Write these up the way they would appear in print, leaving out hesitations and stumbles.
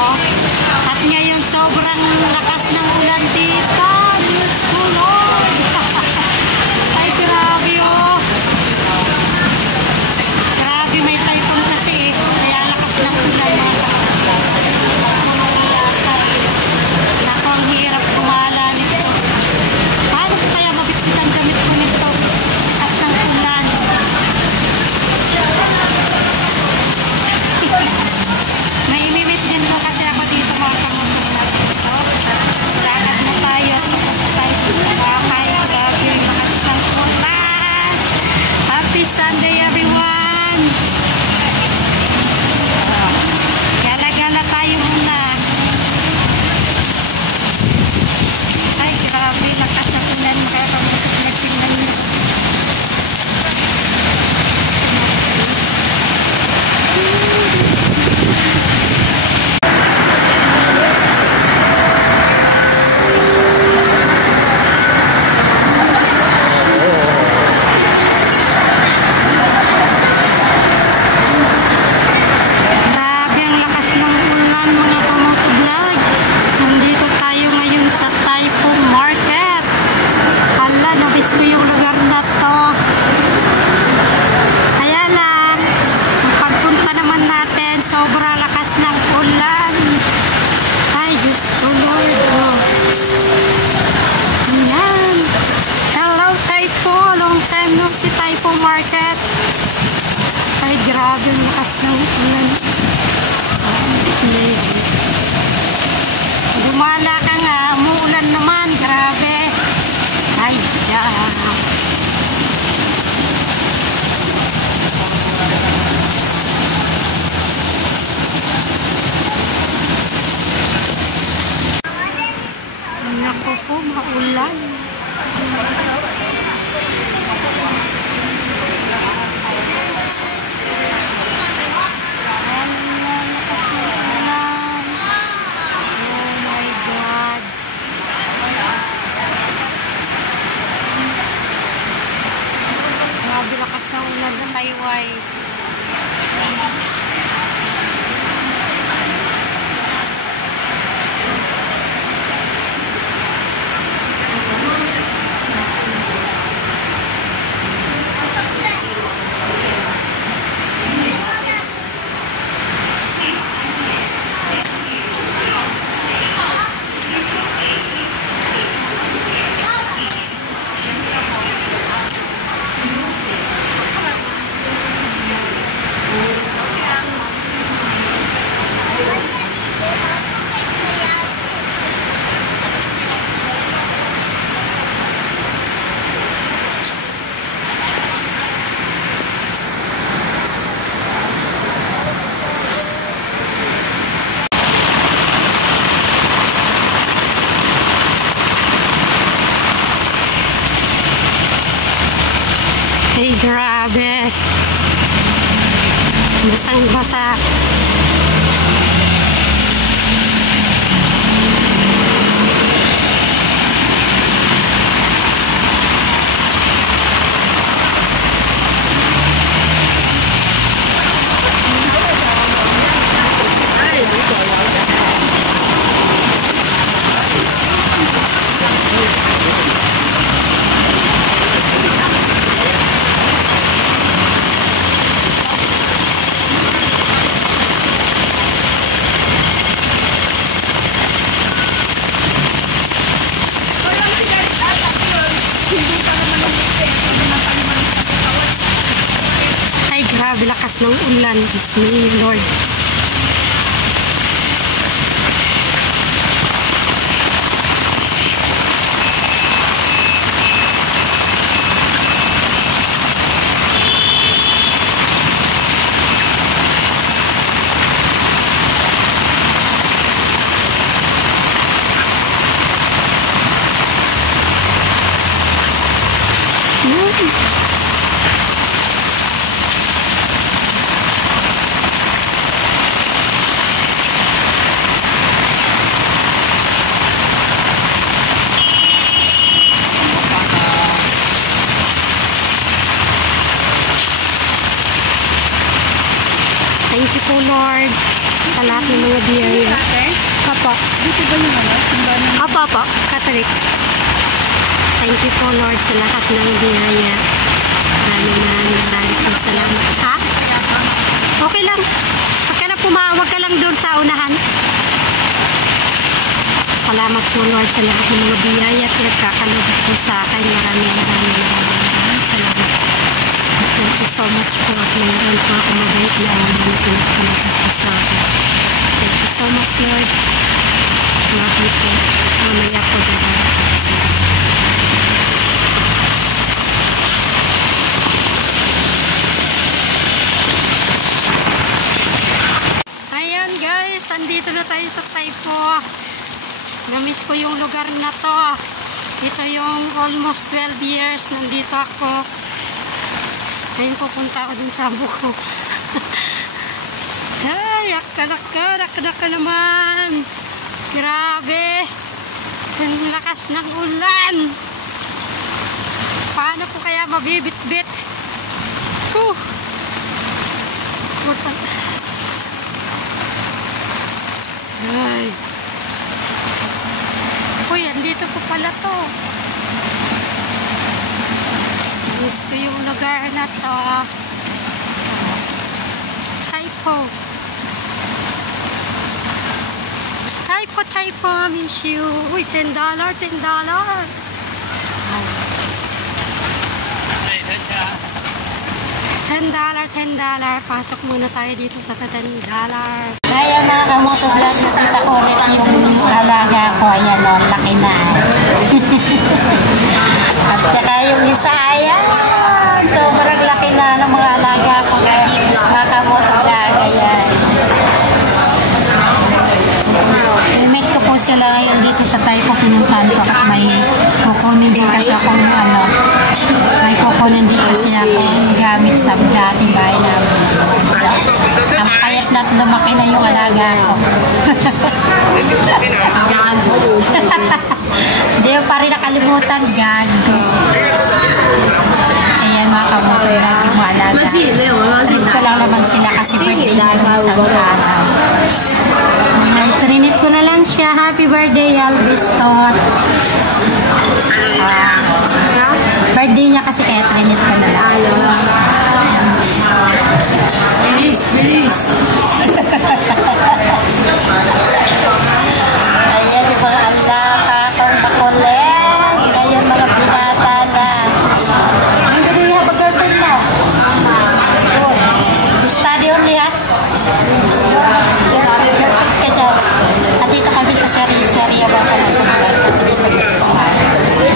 oh. At ngayon sobrang lakas ng ulan dito. Diyos ko, Lord. Ay, grabe oh. Grabe, may typhoon kasi eh. Kaya lakas ng ulan mga kapatid. Naku, ang hirap kumala nito. Paano ko kaya mabitbit ang damit ko nito? Lakas ng ulan. May imimit din po kasi ako dito mga kamotor natin ito. Lakad na tayo. Tayo sa bahay. Grabe, lakas ng ulan. Happy Sunday everyone! Gala-gala tayo muna. Ay, grabe, lakas ng ulan mga kamotor. Nagtingnan nyo. Grabe ang lakas ng ulan mga kamotovlog. Nandito tayo ngayon sa Taipo Market. Hala, nabis ko yung lugar na to. Kaya lang, ang pagpunta naman natin, sobra lakas ng ulan. Ay, Diyos ko, Lord. Oh. Ayan. Hello, Taipo. Long time no si Taipo Market. Ay, grabe ang lakas ng ulan. Gumala ka nga, umuulan naman, grabe. Ay, naku po, maulan. Oh my God. Grabe lakas ng ulan ng Taiway. Ay, grabe. Basang-basa. Ay, grabe lakas ng ulan. Bismillah, Lord. Thank you po, Lord. sa lahat ng mga biyaya. Opo. Dito ba yung simbahan? Opo. Catholic. Thank you po, Lord, sa lahat ng biyaya. Maraming salamat. Ha? Okay lang. Huwag ka lang doon sa unahan. Salamat po, Lord, sa lahat ng mga biyaya at pinagkakaloob po sa akin. Maraming salamat. Thank you so much po at mayroon po ako mabait na ang mga pinagkakaloob po sa akin. Thank you so much, Lord. Salamat po. Mamaya po dadaan po sa akin. Ayan guys, andito na tayo sa Taipo. Namiss ko yung lugar na to. Ito yung almost 12 years nandito ako. Ngayon pupunta ako dun sa abo ko. Ay,aka naman. Grabe. Ang lakas ng ulan. Paano ko kaya mabibit-bit? Ay. Uy, andito po pala to. Miss ko yung lugar na to. Taipo, miss you. Uy, $10. $10. Pasok muna tayo dito sa $10. Ayan mga kamotovlog, nakita ko ulit yung alaga ko. Ayan o, laki na. At saka yung isa, ayan. Sobrang laki na ng mga alaga ko. Mga kamotovlog, ayan. I-meet ko po sila ngayon dito sa Taipo. Pinuntahan ko at may kukunin din kasi akong may kukunin din kasi akong gamit sa dating bahay namin. Ang payat na lumaki na yung alaga ko. Hindi pa rin nakalimutan. Gago. Ayan mga kamoto na yung alaga. Trip ko lang naman sila kasi birthday na isang araw. Trinit ko na lang siya. Happy birthday, Alvis Tot. Birthday niya kasi kaya trinit ko na lang. Bilis. Ayan yung mga alaka akong makulit. Ayan mga binata na. Hindi niya mag-girlfriend na. Study only ha. Girlfriend ka dyan. Andito kami sa seri-serya ba ka lang kumagal kasi dito gusto ko ha.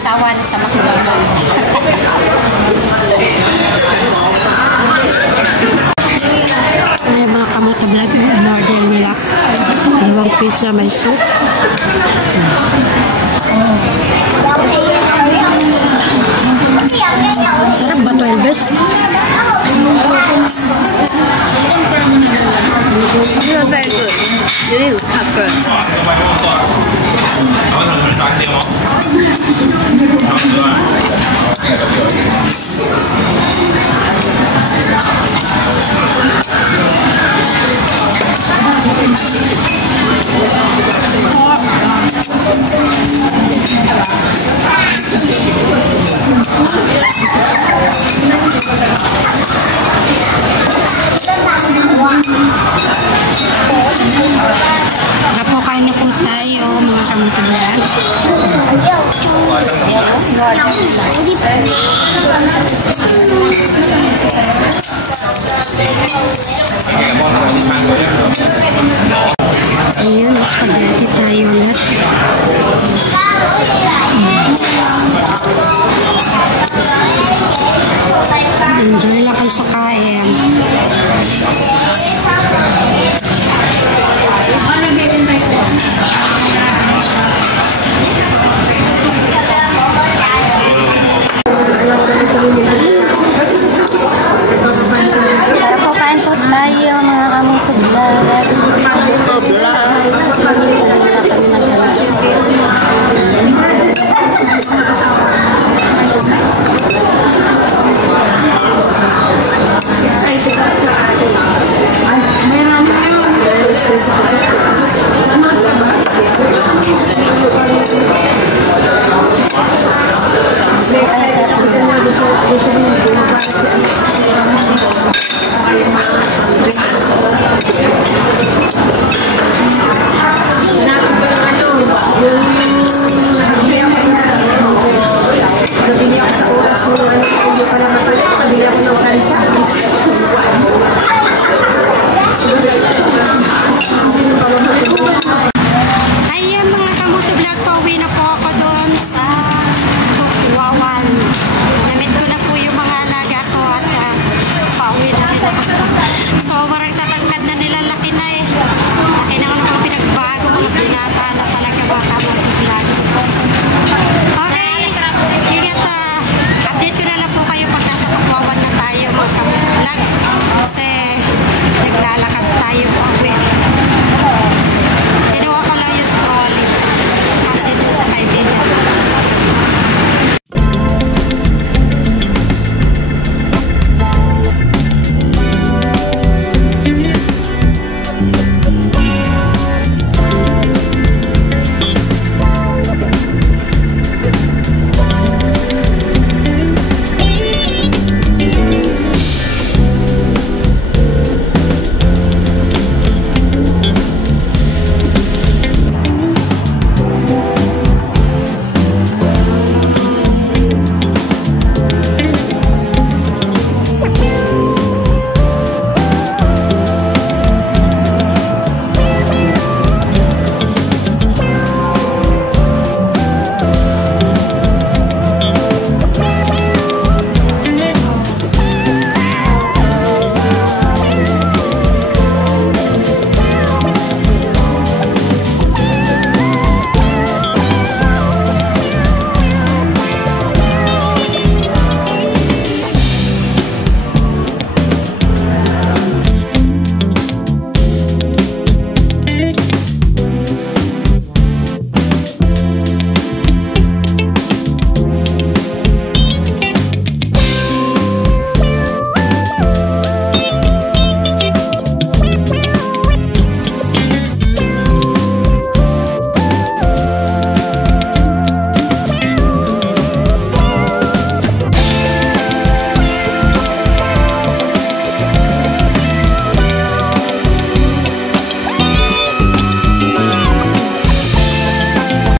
Sawa na sa makulit. Ayan mga kamotovlog, in-order nila. Dalawang pizza, may soup. Sarap ba ito, Elvis? You are very good. You need to cut first. Tara po, kain na po tayo mga kamotovlog. Ayun, spaghetti tayo ulit. Enjoy lang kayo sa kain. Tara po, kain po tayo mga kamotovlog. There's